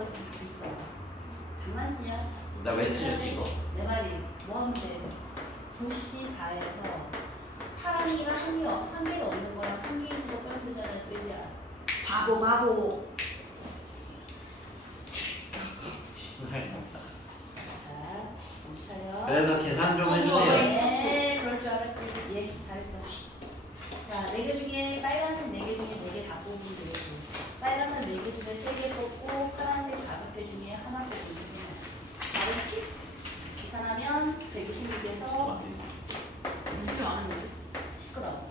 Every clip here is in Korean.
있었으면 좋겠어. 장난치냐? 나 왜 틀렸지 이거? 내 말이 뭐 하면 돼? 9C4에서 파랑이가 한 개가 없는 거랑 한 개 있는 거 빼면 되잖아. 왜지야? 바보. 자, 정신 차려. 그래서 계산 좀 해주세요. 네, 그럴 줄 알았지. 예, 잘했어. 자, 4개 중에 빨간색 4개 중에 4개 다 뽑으면 되겠고, 빨간색 4개 중에 3개 뽑고 파란색 5개 중에 하나 뽑으면 되잖아. 알았지? 계산하면 126에서 진짜 많은데? 시끄러워.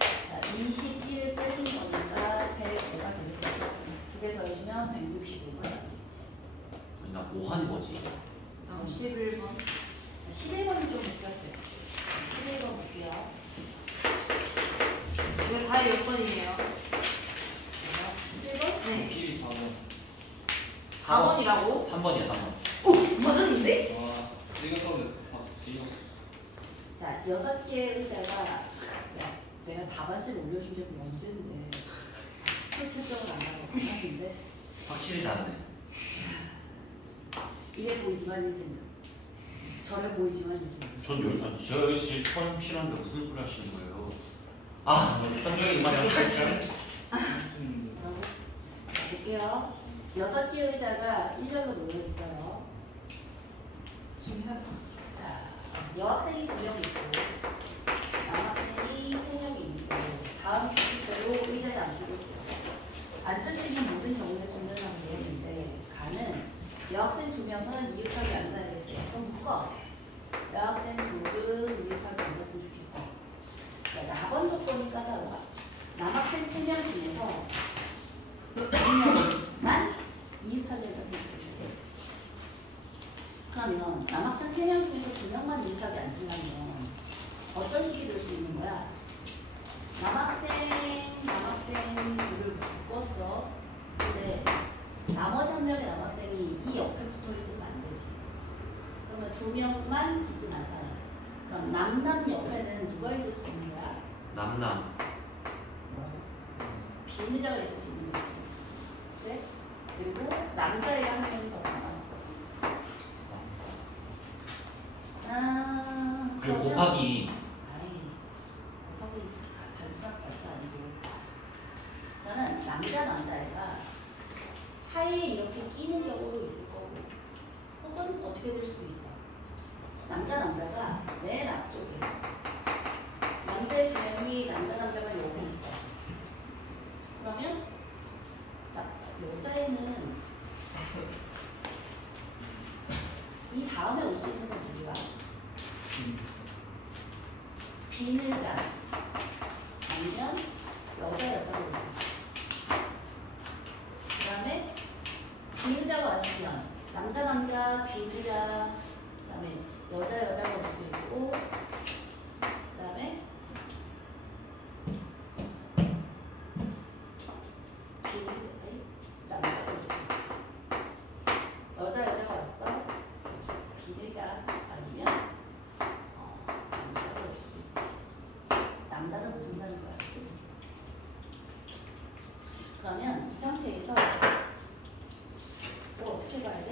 자, 21 빼준 거니까 105가 되겠어. 2개 더해주면 165가 나오겠지. 나 뭐 하는 거지? 11번. 자, 11번이 좀 복잡해. 11번 볼게요. 왜 다이 몇 번이에요? 11번? 네. 1이 4번. 4번이라고? 3번이야 3번. 오! 맞았는데? 와, 이거 써도 이거. 자, 6개의 의자가, 야, 내가 답안지를 올려준 적이 언젠데. 실질적으로 안 나가고 끝났는데. 확실히 다르네. 이래 보이지만 1등. 저래 보이지만 1등. 전 여기 아니 제가 여기 제일 처음 싫어하는데 무슨 소리 하시는 거예요? 아, 현정이 이 말이 탈출. 뭐라고? 자, 볼게요. 6개의 의자가 일렬로 놓여 있어요. 자, 여학생이 2명 있고, 남학생이 3명이 있고, 다음 규칙대로 의자에 앉기로 했고요. 앉을 수 있는 모든 경우의 수는 되었는데, 가는 여학생 2명은 이웃하게 앉아야 돼. 그럼 누가? 여학생 둘은 이웃하게 앉았으면 좋겠어. 자, 나번 조건이 까다로워. 남학생 3명 중에서 2명만 이웃하게 앉았으면 좋겠어. 그러면 남학생 3명 중에서 2명만 이웃하게 앉으려면 어떤 식이 될 수 있는 거야? 남학생 둘을 묶었어. 근데 나머지 한 명의 남학생이 이 옆에 붙어 있으면 안 되지. 그러면 2명만 있진 않잖아. 그럼 남남 옆에는 누가 있을 수 있는 거야? 남남. 빈 의자가 있을 수 있는 거지. 네? 그리고 남자애가 한 명이 더 남았어. 그리고 곱하기. 곱하기 단순하게 할거 아니고. 그러면 남자애가 사이에 이렇게 끼는 경우도 있을 거고, 혹은 어떻게 될 수도 있어. 남자가 맨 앞쪽에, 남자의 2명이 남자가 여기 있어. 그러면 여자애는 이 다음에 올 수 있는 건 누구야? 빈 의자 아니면 여자가 올 수 있어. 그 다음에 빈 의자가 왔으면 남자 빈 의자, 그 다음에 여자가 올 수도 있고, 그 다음에 빈 의자, 남자가 올 수도 있지. 여자가 왔어. 빈 의자 아니면 남자가 올 수도 있지. 남자는 못 온다는 거야, 그치? 그러면 이 상태에서 뭘 어떻게 봐야 돼?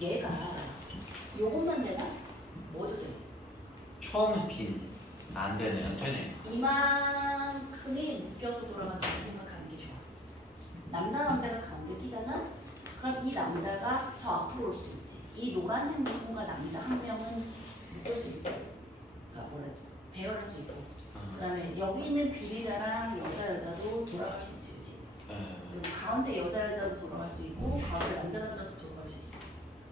얘가 요것만 되나? 뭐도 돼? 처음에 빈. 안 되네. 되네. 이만큼이 묶여서 돌아간다고 생각하는 게 좋아. 남자가 가운데 끼잖아? 그럼 이 남자가 저 앞으로 올 수도 있지. 이 노란색 부분과 남자 한 명은 묶을 수 있고, 그러니까 배열할 수 있고, 그 다음에 여기 있는 비리자랑 여자도 돌아갈 수 있지, 그치? 그리고 가운데 여자도 돌아갈 수 있고, 가운데 남자도 돌아갈 수 있어.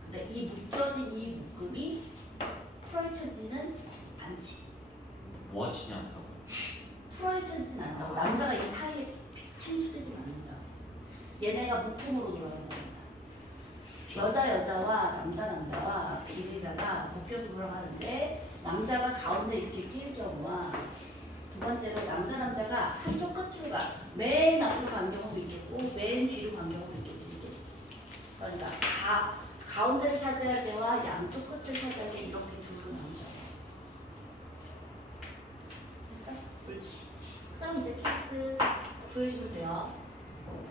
근데 이 묶여진 이 묶음이 풀어헤쳐지지는 않지. 뭐가 치지 않다고? 풀어헤쳐지진 않는다고. 남자가 이 사이에 침투되진 않는다고. 얘네가 묶음으로 돌아간다. 여자와 남자와 비리자가 묶여서 돌아가는데, 남자가 가운데 이렇게 낄 경우와, 두 번째로 남자가 한쪽 끝으로 가, 맨 앞으로 간 경우도 있겠고, 맨 뒤로 간 경우도 있겠지. 그러니까 가운데를 차지할 때와 양쪽 끝을 차지할 때 이렇게 둘로 나누죠. 됐어? 옳지. 그 다음 이제 텍스트 구해주면 돼요.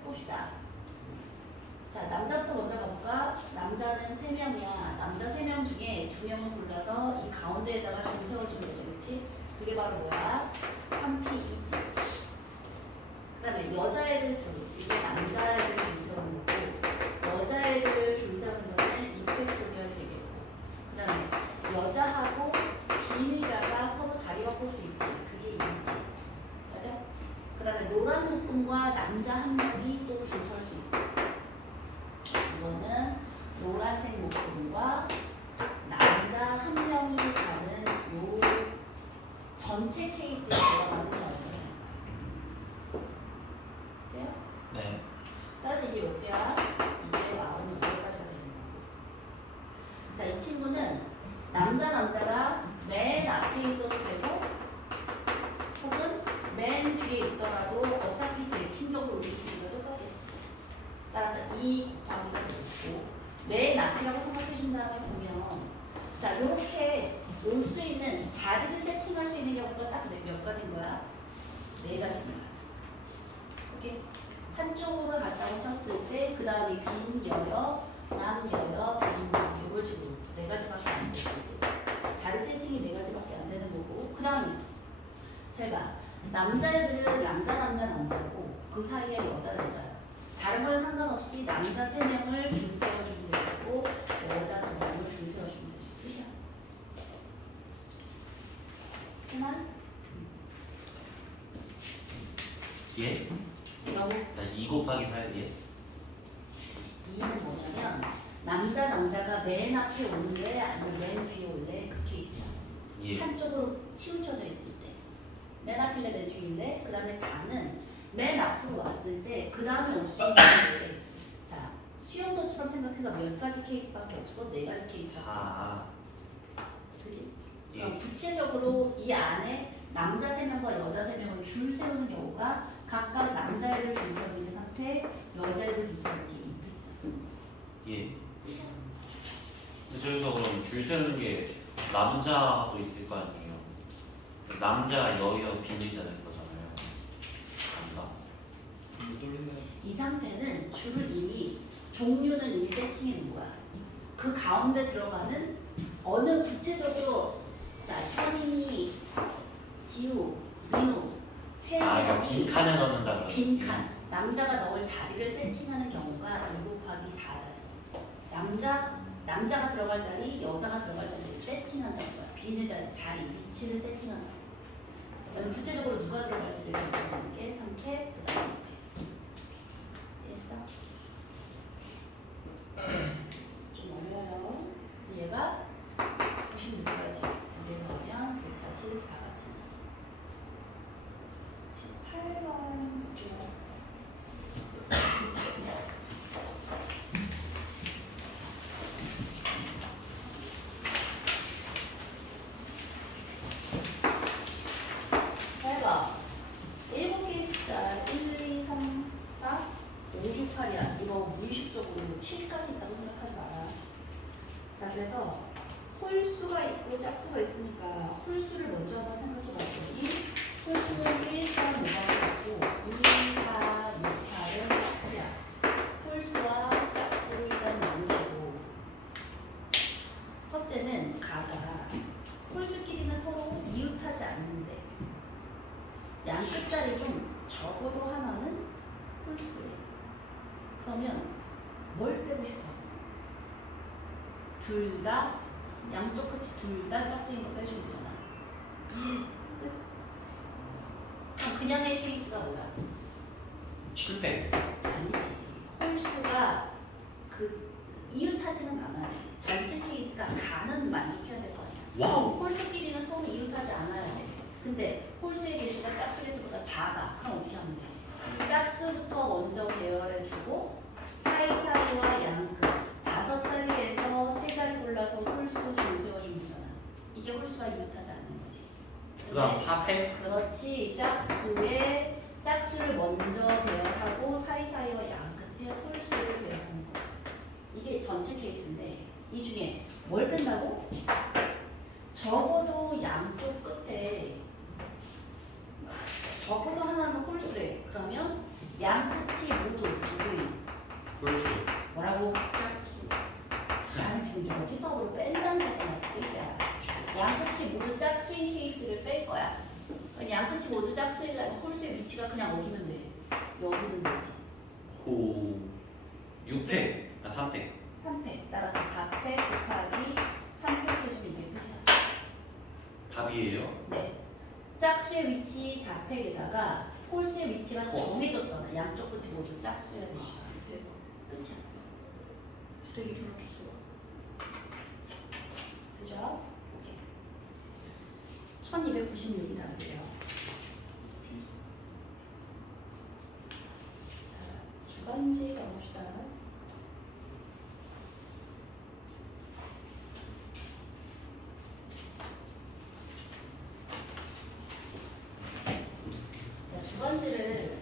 봅시다. 자, 남자부터 먼저 가볼까? 남자는 3명이야. 남자 3명 중에 2명을 골라서 이 가운데에다가 줄 세워주면 되지, 그치? 그게 바로 뭐야? 3P이지. 그 다음에 여자애들 둘, 이게 남자애들 줄 세우는 거고, 여자애들 줄 세우는 거는 이펙토리얼 되겠고, 그 다음에 여자하고 비의자가 서로 자리 바꿀 수 있지. 그게 이지. 맞아? 그 다음에 노란 묶음과 남자 한 명이 또 줄 설 수 있지. 이거는 노란색 묶음과 남자 한 명이 가는 요 전체 케이스에 들어가는 거예요. 돼요? 네. 따라서 이게 몇 개야? 이게 98개까지가 되는 거고. 자, 이 친구는 남자가 맨 앞에 있어도 되고 혹은 맨 뒤에 있더라도 어차피 대칭적으로 우리 수가 똑같겠지. 따라서 2 곱하기가 되고 맨 앞이라고 생각해 준 다음에 보면 자, 이렇게 올 수 있는 자리를 세팅할 수 있는 경우가 딱 몇 가지인 거야? 4가지인 거야. 오케이? 한쪽으로 갔다고 쳤을 때 그 다음에 빈 여여, 남 여여, 빈 남 이런 식으로 4가지밖에 안 되지. 자리 세팅이 4가지밖에 안 되는 거고 그 다음에 잘 봐. 남자애들은 남자고 그 사이에 여자야. 다른 건 상관없이 남자 3명을 줄 세워주면 되고 여자 2명을 줄 세워주면 되지. 끝이야. 그만? 예? 너무 다시 2 곱하기 8 예? 2는 뭐냐면 남자가 맨 앞에 올래 아니면 맨 뒤에 올래 그 케이스야. 예. 한쪽으로 치우쳐져 있을 때 맨 앞일래 맨 뒤일래. 그 다음에 4는 맨 앞으로 왔을 때 그 다음에 올 수 있는 게 자, 수영도처럼 생각해서 몇 가지 케이스밖에 없어. 4가지 케이스밖에 없어. 그지? 예. 그럼 구체적으로 이 안에 남자 3명과 여자 3명을 줄 세우는 경우가 각각 남자애를 줄 세우는 게 상태, 여자애를 줄 세우는 게 2페이지. 예. 저기서 그럼 줄 세우는 게 남자도 있을 거 아니에요? 남자, 여여, 비의자 될 거잖아요. 맞나? 이 상태는 줄을 이미 종류는 이미 세팅해 놓은 거야. 그 가운데 들어가는 어느 구체적으로 자 현인이, 지우, 민우 세 그러니까 명이 빈칸에 넣는다 그러지. 빈칸 남자가 넣을 자리를 세팅하는 경우가 2 곱하기 4자리. 남자가 들어갈 자리, 여자가 들어갈 자리를 세팅한다는 거야. 비는 자리, 위치를 세팅한다. 그다음에 구체적으로 누가 들어갈지를 결정하는 게 상태, 그다음에 됐어? 좀 어려워요. 그래서 얘가 96까지 2개 넣으면 144까지. 18번 해봐. 7개의 숫자 1, 2, 3, 4, 5, 6, 8이야. 이거 무의식적으로 7까지 있다고 생각하지 마라. 자, 그래서 홀수가 있고 짝수가 있으니까 홀수를 먼저 한번 생각해 봤더니 홀수는 1, 4, 5가 있고 2, 4, 6, 8은 짝수야. 홀수와 짝수를 일단 나누시고 첫째는 가가 홀수끼리는 서로 이웃하지 않는데 양 끝자리 좀 적어도 하나는 홀수예요. 그러면 뭘 빼고 싶어? 둘 다 양쪽 끝이 둘 다 짝수인 거 빼주면 되잖아. 끝. 그럼 그냥의 케이스가 뭐야? 700. 아니지. 홀수가 그 이웃하지는 않아야지. 전체 케이스가 가는 만족해야 될 거 아니야. 와우. 홀수끼리는 서로 이웃하지 않아야 돼. 근데 홀수의 개수가 짝수 개수보다 작아. 그럼 어떻게 하면 돼? 짝수부터 먼저 배열해주고 사이사이와 양끝 5자리에서 3자리 골라서 홀수 줄 세워주면 되잖아. 이게 홀수가 이웃하지 않는 거지. 그 다음 4패? 그렇지. 짝수를 먼저 배열하고 사이사이와 양끝에 홀수를 배열하는 거. 이게 전체 케이스인데 이 중에 뭘 뺀다고? 적어도 양쪽 끝에 적어도 하나는 홀수래. 그러면 양 끝이 수학으로 뺀다는 거잖아. 그렇지 않아? 양끝이 모두 짝수인 케이스를 뺄 거야. 양끝이 모두 짝수이라면 홀수의 위치가 그냥 어디면 돼? 여기면 되지. 고 6팩, 3팩. 3팩. 따라서 4팩 곱하기 3팩 해주면 이게 끝이야. 답이에요? 네. 짝수의 위치 4팩에다가 홀수의 위치가 정해졌잖아. 양쪽 끝이 모두 짝수여야 되니까. 끝이야. 되게 좋았어. 그죠? 오케이. 1296이라고요. 자, 주간지 가봅시다. 자, 주간지를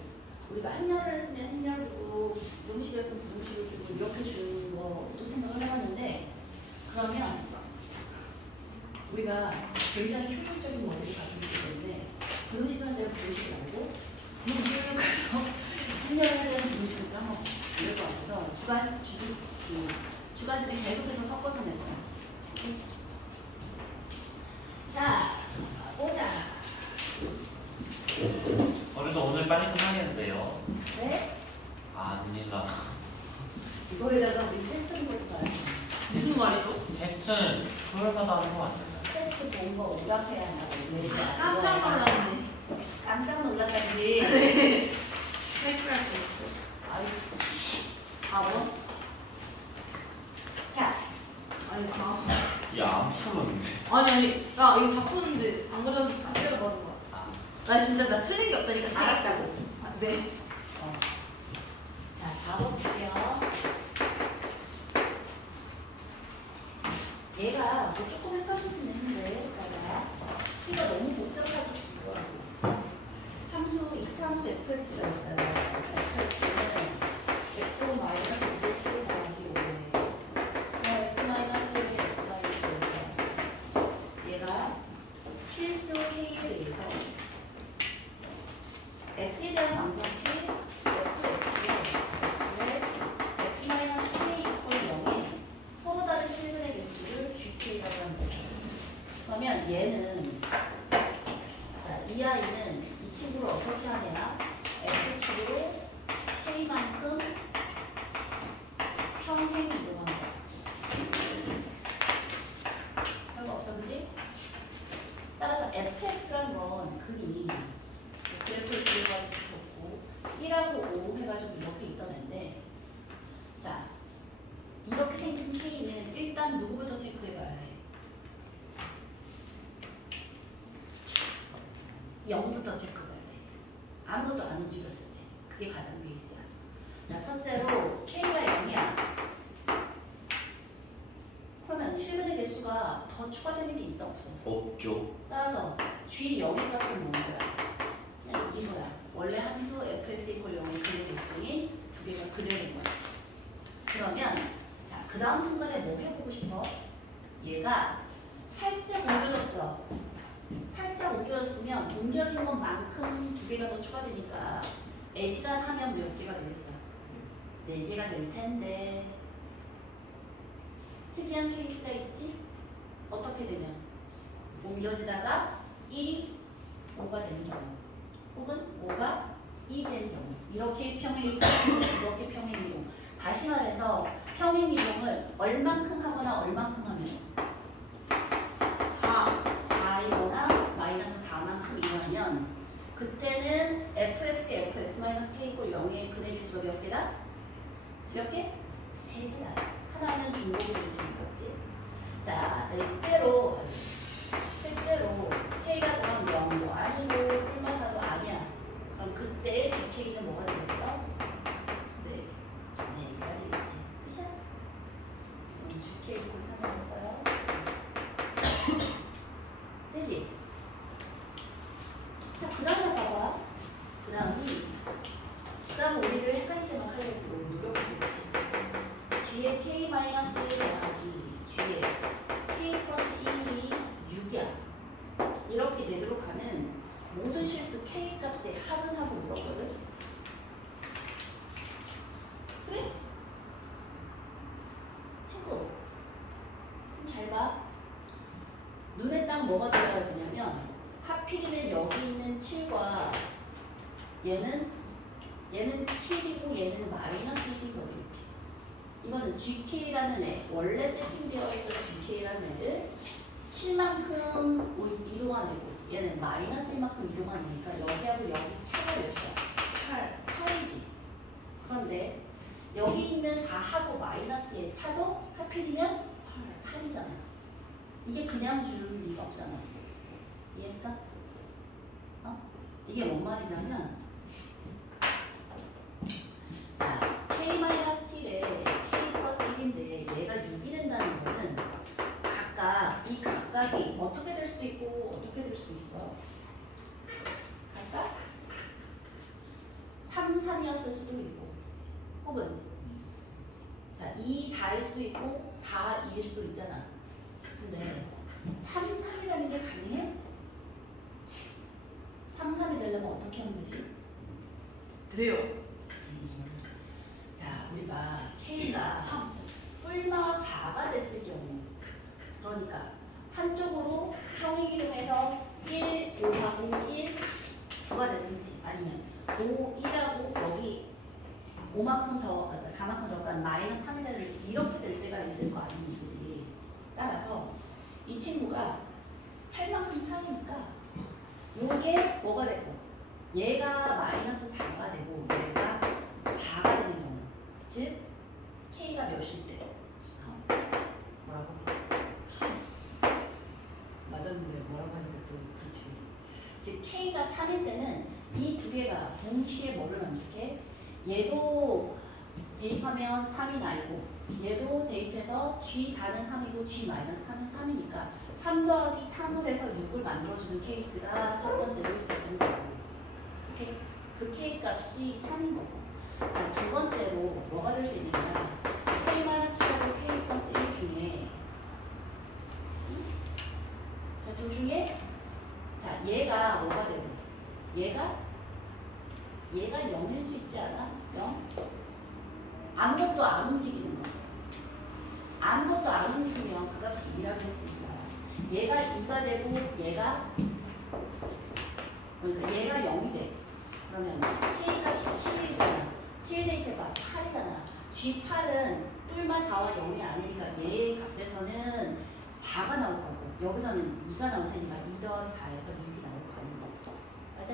우리가 한열을 했으면 한열 주고 부등식을 했으면 부등식을 주고 이렇게 주는 것도 생각을 해봤는데 그러면 우리가 굉장히 효율적인 모델을 가지고 있기 때문에 부등식을 할 때는 부등식을 알고 부등식을 가서 한열을 할 때는 부등식을 까먹고 이럴 것 같아서 주간지를 계속해서 섞어서 낼 거야. 오케이? 자, 보자. 그래도 오늘 빨리 끝나겠는데요. 네? 아니라 이거에다가 우리 테스트 본 것도 봐요. 무슨 말이죠? 테스트는 토요일마다 하는 거 아니에요? 테스트 본 거 오답해야 한다고. 왜지? 깜짝 놀랐네. 깜짝 놀랐다지. 탈출할 게 있어. 아이, 4번. 자, 아니 4. 야안 풀었는데. 아니 나 이거 다 푸는데 안 가져와서 다 때려 받은 거야. 아, 나 진짜 나 틀린 게 없다니까 알았다고. 아, 네. 자, 4번 볼게요. 얘가 뭐 조금 헷갈릴 수 있는데, 자가 T가 너무 복잡하게 되더라고. 함수, 이차함수 fx가 있어요. fx는 x제곱 마이너스 2x 더하기 5에 x 마이너스 1이 x 마이너스 5에 얘가 실수 k에 의해서 x에 대한 방정식 fx를 x 마이너스 k 이퀄 0에 서로 다른 실근의 개수를 gk라고 합니다. 그러면 얘는 자, 이 아이는 이 친구를 어떻게 하냐? x축으로 k만큼 평행 이동합니다. 별거 없어, 그지? 따라서 fx란 건 극이 그래프를 그려가지고 좋고 1하고 5 해가지고 이렇게 있던 앤데 자, 이렇게 생긴 k는 일단 누구부터 체크해봐야 해? 0부터 체크해봐야 돼. 아무것도 안 움직였을 때. 그게 가장 베이스야. 자, 첫째로 k가 0이야. 그러면 실근의 개수가 더 추가되는 게 있어 없어? 없죠. 따라서 g 0의 값은 뭐인 거야? 그냥 이긴 거야. 원래 함수 fx 이퀄 0의 근의 개수인 두 개가 그대로인 거야. 그러면 자, 그 다음 순간에 뭐 해보고 싶어? 얘가 살짝 옮겨졌어. 살짝 옮겨졌으면 옮겨진 것만큼 두 개가 더 추가되니까 애지간하면 몇 개가 되겠어? 4개가 될 텐데 특이한 케이스가 있지? 어떻게 되면 옮겨지다가 1이 5가 되는 경우 혹은 5가 2 되는 경우 이렇게 평행이동, 이렇게 평행이동. 다시 말해서 평행이동을 얼만큼 하거나 얼만큼 하면 4이거나 마이너스 4만큼 이용하면 그때는 fx에 fx-k 이퀄 0의 근의 개수가 몇 개다? 몇 개? 3개다. 하나는 중복으로 되는 거지. 자, 넷째로 k가 그럼 0도 아니고 뿔마사도 아니야. 그럼 그때 gk는 뭐가 되겠어? 네, 개가 되겠지. 끝이야. gk 이퀄 3을 했어요. 되지? 자, 그 다음에 봐봐. 그 다음 우리를 헷갈리게 막 하려고 노력하겠지. G에 K 마이너스 1 더하기 G에 K 플러스 1이 6이야. 이렇게 되도록 하는 모든 실수 K 값의 합은 하고 물었거든. 뭐가 들어가야 되냐면 하필이면 여기 있는 7과 얘는 7이고 얘는 마이너스 1인 거지, 그치? 이거는 GK라는 애, 원래 세팅되어 있던 GK라는 애를 7만큼 이동한 애고 얘는 마이너스 1만큼 이동한 애니까 여기하고 여기 차가 몇이야? 8이지. 그런데 여기 있는 4하고 마이너스의 차도 하필이면 8이잖아. 이게 그냥 줄 리가 없잖아. 이해했어? 어? 이게 뭔 말이냐면 자, K-7에 K 플러스 1인데 얘가 6이 된다는 거는 이 각각이 어떻게 될 수도 있고 어떻게 될 수도 있어. 각각 3, 3이었을 수도 있고 혹은 자, 2, 4일 수도 있고 4, 2일 수도 있잖아. 근데 3, 3이라는 게 가능해? 3, 3이 되려면 어떻게 하면 되지? 돼요. 자, 우리가 K가 3, 뿔마 4가 됐을 경우 그러니까 한쪽으로 평행이동해서 1, 5하고 1, 9가 되는지 아니면 5, 1하고 여기 5만큼 더, 그러니까 4만큼 더, 그러니까 마이너스 3이 되는지 이렇게 될 때가 있을 거 아니니, 그지? 따라서 이 친구가 8만큼 차이니까 요게 뭐가 되고 얘가 마이너스 4가 되고 얘가 4가 되는 경우 즉 K가 몇일 때 뭐라고? 맞았는데 뭐라고 하니까 또 그렇지, 그지? 즉 K가 3일 때는 이 두 개가 동시에 뭐를 만족해? 얘도 대입하면 3이 나이고 얘도 대입해서 G4는 3이고 G-3은 3이니까 3 더하기 3을 해서 6을 만들어주는 케이스가 첫 번째로 있었던 거고 오케이? 그 K 값이 3인 거고 자, 두 번째로 뭐가 될 수 있느냐 K-7하고 K 플러스 1 중에 자, 둘 중에 자, 얘가 뭐가 되고 얘가 0일 수 있지 않아? 0? 아무것도 안 움직이는 거. 아무것도 안 움직이면 그 값이 2라고 했으니까 얘가 2가 되고 그러니까 얘가 0이 돼. 그러면 K 값이 7이잖아. 7 대입해봐. 8이잖아. G8은 뿔마 4와 0이 아니니까 얘의 값에서는 4가 나올 거고 여기서는 2가 나올 테니까 2 더하기 4에서 6이 나올 거 아닌 거. 맞아?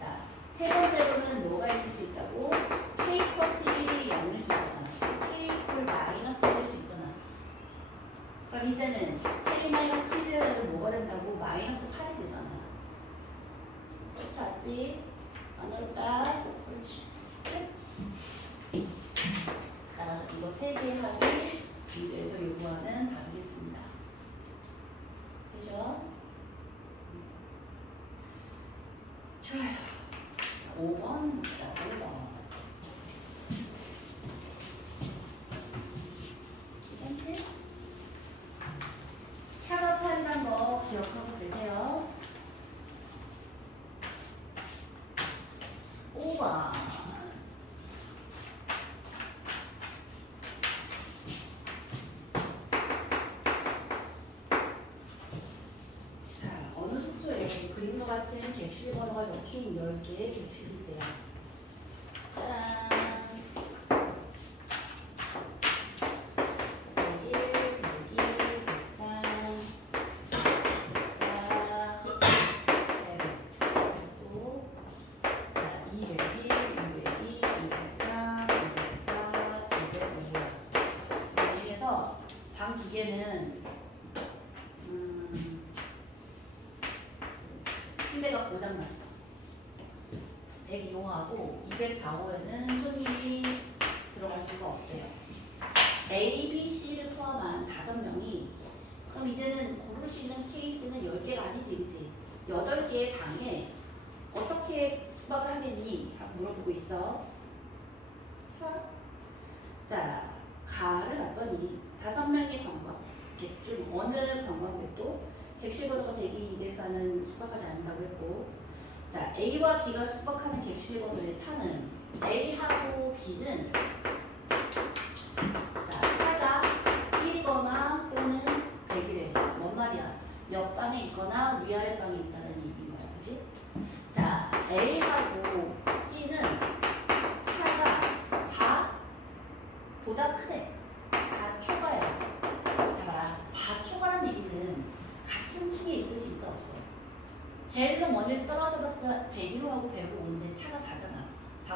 자, 세 번째로는 뭐가 있을 수 있다고? K 플러스 1이 0일 수 있잖아. K 뿔 마이너스 1일 수 있잖아. 그럼 이때는 K 마이너스 7이라는 뭐가 된다고? 마이너스 8이 되잖아. 쫓아왔지? 안 어렵다. 그렇지. 끝. 따라서 이거 세 개 합이 문제에서 요구하는 답이겠습니다. 되죠? 좋아요. 자, 5번 봅시다. 5번. 괜찮지? 차갑한다는 거 기억하고 계세요? 5번. 자, 어느 숙소에 그림과 같은 객실 번호가 적힌 10개의 객실이 있대요. 짜란. 101, 102, 103, 104, 100, 또 201, 202, 203, 204, 205. 이 중에서 방 2개는 침대가 고장났어. 102호하고 204호에는 손님이 들어갈 수가 없대요. A, B, C를 포함한 5명이 그럼 이제는 고를 수 있는 케이스는 10개가 아니지, 그치? 8개의 방에 어떻게 숙박을 하겠니? 라고 물어보고 있어. 자, 가를 놨더니 5명의 관광 중 어느 관광객도 객실 번호가 102, 204는 숙박하지 않는다고 했고 자, A와 B가 숙박하는 객실 번호의 차는 A하고 B는 자, 차가 1이거나 또는 100이래. 뭔 말이야? 옆 방에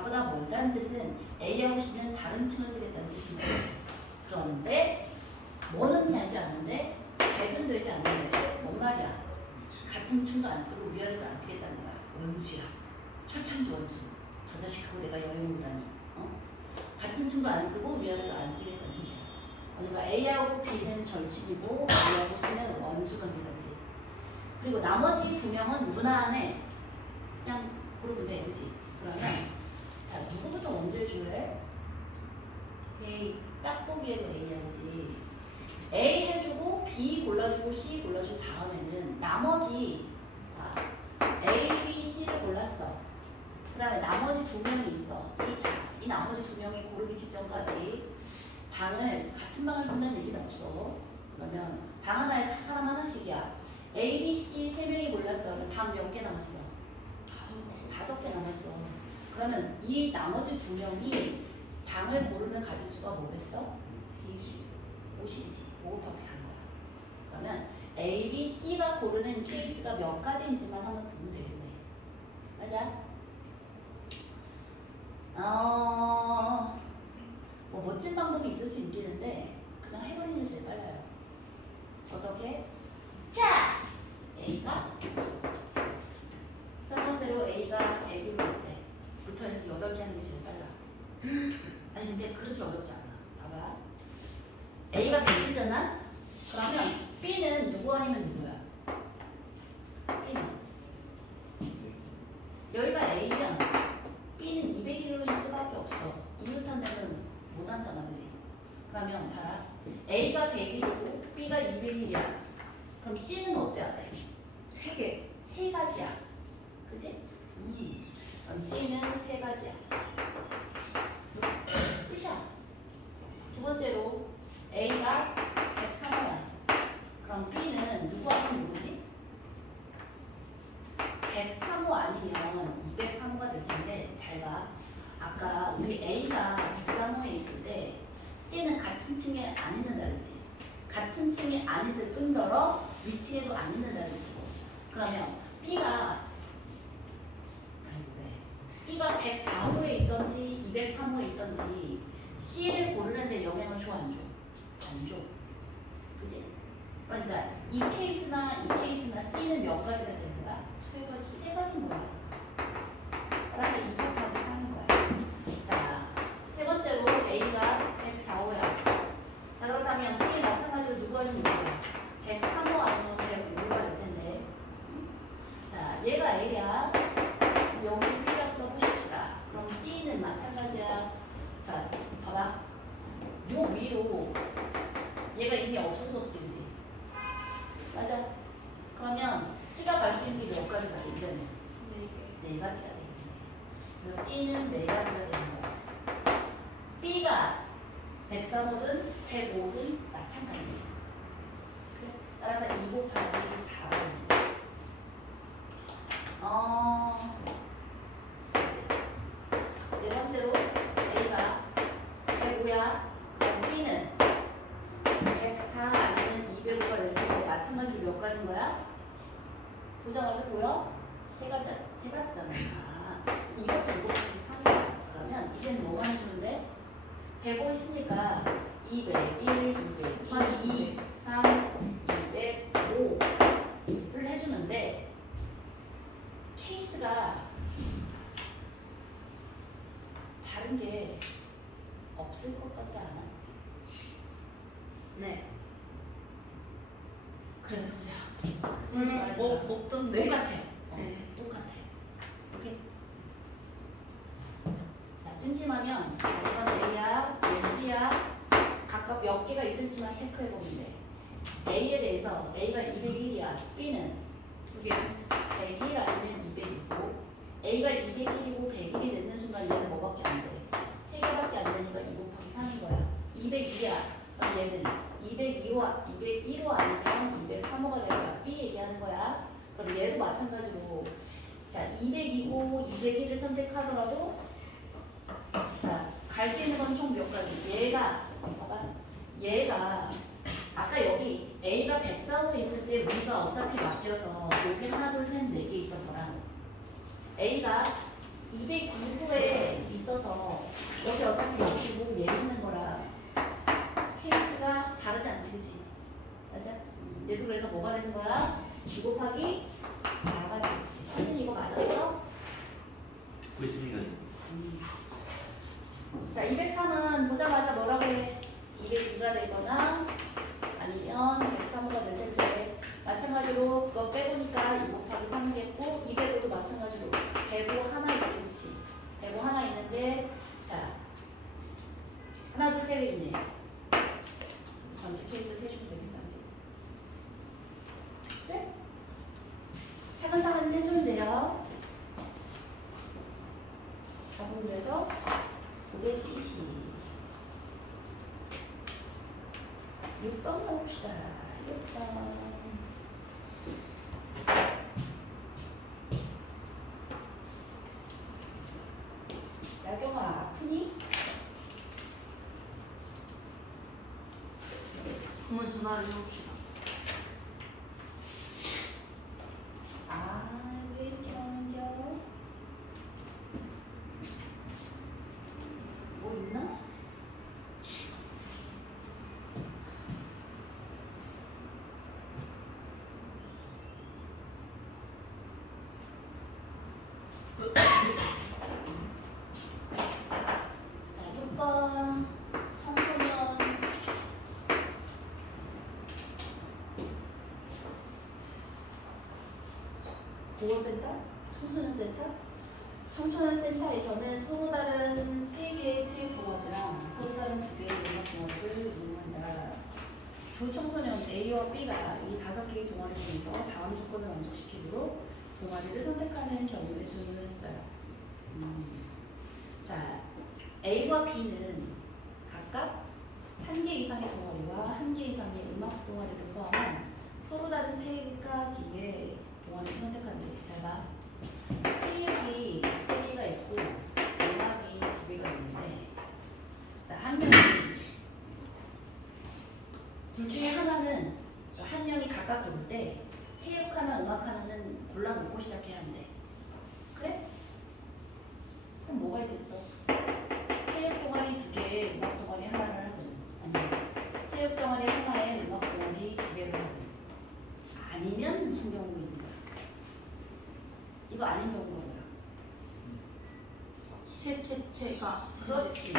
같보다 멀다는 뜻은 A하고 C는 다른 층을 쓰겠다는 뜻입니다. 그런데 뭐는 되지 않는데 100은 되지 않는데 뭔 말이야? 같은 층도 안 쓰고 위아래도 안 쓰겠다는 거야. 원수야. 철천지 원수. 저 자식하고 내가 여행 오다니. 같은 층도 안 쓰고 위아래도 안 쓰겠다는 뜻이야. 그러니까 A하고 B는 절친이고 B하고 C는 원수관계다. 그지? 그리고 나머지 두 명은 무난해. 그냥 고르면 돼. 그지? 그러면 자 누구부터 먼저 해줄래? A. 딱 보기에도 A야. 그지? A 해주고 B 골라주고 C 골라준 다음에는 나머지 A, B, C를 골랐어. 그 다음에 나머지 두 명이 있어. 이 나머지 두 명이 고르기 직전까지 방을 같은 방을 쓴다는 얘기는 없어. 그러면 방 하나에 사람 하나씩이야. A, B, C 세 명이 골랐어. 그럼 방 몇 개 남았어? 5개 남았어. 그러면 이 나머지 두 명이 방을 고르는 가지수가 뭐겠어? 50이지. 5 곱하기 4인 거야. 그러면 A, B, C가 고르는 케이스가 몇 가지인지만 한번 보면 되겠네. 맞아? 뭐 멋진 방법이 있을 수 있겠는데 그냥 해버리는 게 제일 빨라요. 어떻게? 자! A가 첫 번째로 A가 100을 볼때 부터 해서 8개 하는 게 제일 빨라. 아니 근데 그렇게 어렵지 않아. 봐봐. A가 100이잖아? 그러면 B는 누구 아니면 누구야? B는 여기가 A면 B는 200일일 수밖에 없어. 이웃한테는 못 앉잖아. 그지? 그러면 봐라. A가 100일이고 B가 200일이야. 그럼 C는 어때야 돼? 3개. 3가지야. 그지? 그럼 C는 3가지야. 끝이야. 두 번째로 A가 103호야. 그럼 B는 누구 아니면 누구지? 103호 아니면 203호가 될 텐데 잘 봐. 아까 우리 A가 103호에 있을 때 C는 같은 층에 안 있는다 그랬지? 같은 층에 안 있을 뿐더러 위층에도 안 있는다 그랬지? 그러면 B가 104호에 있던지 203호에 있던지 C를 고르는데 영향을 줘 안 줘? 안 줘. 그지? 그러니까 이 케이스나 C는 몇 가지가 되는 거야? 3가지. 3가지인 거야. 따라서 2 곱하기 4인 거야. 자, 세 번째로 A가 104호야. 자, 그렇다면 B 마찬가지로 누가 있는 거야? 103호 아니면 105호가 될 텐데. 자, 얘가 A야. 여기 B라고 써보십시다. 그럼 C는 마찬가지야. 자, 봐봐. 요 위로 얘가 이미 없어졌지, 그지? 맞아. 그러면 C가 갈 수 있는 게 몇 가지가 되잖아요. 4가지가 되겠네. 그래서 C는 4가지가 되는 거야. B가 103호든 105든 마찬가지지. 그래? 따라서 2 곱하기 4로. 네 번째로 A가 105야. 그럼 B는 104 아니면 205가 될 텐데 마찬가지로 몇 가지인 거야? 보자마자 보여? 3가지잖아. 이것도 2 곱하기 3이야. 그러면 이제는 뭐만 해주는데? 105 있으니까 201, 202, 203, 205를 해주는데 케이스가 다른 게 없을 것 같지 않아? 네. 그래도 보자. 없던데. 똑같아. 네. 똑같아. 오케이. 자, 찜찜하면 자, 이건 A야, 얘는 B야. 각각 몇 개가 있을지만 체크해 보면 돼. A에 대해서 A가 201이야. B는 2개. 100일 아니면 200이고 A가 201이고 100일이 되는 순간 얘는 뭐밖에 안 돼? 3개밖에 안 되니까 2 곱하기 3인 거야. 202야. 그럼 얘는 201호 아니면 203호가 될 거야. B 얘기하는 거야. 그럼 얘도 마찬가지로 자 202고 201을 선택하더라도 자 갈 수 있는 건 총 몇 가지. 얘가 봐봐. 얘가 아까 여기 A가 104호에 있을 때 우리가 어차피 맡겨서 여기 하나 둘 셋 네 개 있던 거랑 A가 202호에 2 곱하기 4가 되겠지. 선생님 이거 맞았어? 듣고 있습니다. 자, 203은 보자마자 뭐라고 해? 202가 되거나 아니면 103호가 될 텐데 마찬가지로 그거 빼보니까 2 곱하기 3이겠고 205도 마찬가지로 105 하나 있지, 그치? 105 하나 있는데 자, 하나, 둘, 셋 있네. 전체 케이스 세주면 되겠다, 그치? 네? 차근차근 세주면 돼요. 4분율에서 920. 6번 가봅시다. 6번. 야경아, 아프니? 한번 전화를 해봅시다. 아, 왜 이렇게 하는겨? 뭐 있나? 자, 6번 청소년 보호센터? 청소년센터? 청소년센터에서는 서로 다른 3개의 체육동아리랑 서로 다른 2개의 음악동아리를 운영한다. 두 청소년 A와 B가 이 5개의 동아리 중에서 다음 조건을 만족시키도록 동아리를 선택하는 경우의 수를 했어요. 자, A와 B는 각각 1개 이상의 동아리와 1개 이상의 음악 동아리를 포함한 서로 다른 3가지의 동아리를 선택한대. 잘 봐. 체육이 3개가 있고 음악이 2개가 있는데 자, 한 명이 둘 중에 하나는 한 명이 각각 고를 때 체육 하나, 음악 하나는 골라놓고 시작해야 한대. 그래? 그럼 뭐가 있겠어? 체육 동아리 2개에 음악 동아리 하나를 하든 아니면 체육 동아리 하나에 음악 동아리 2개를 하든 아니면 무슨 경우가 있는 거야? 이거 아닌 경우가 뭐야? 제가 그렇지.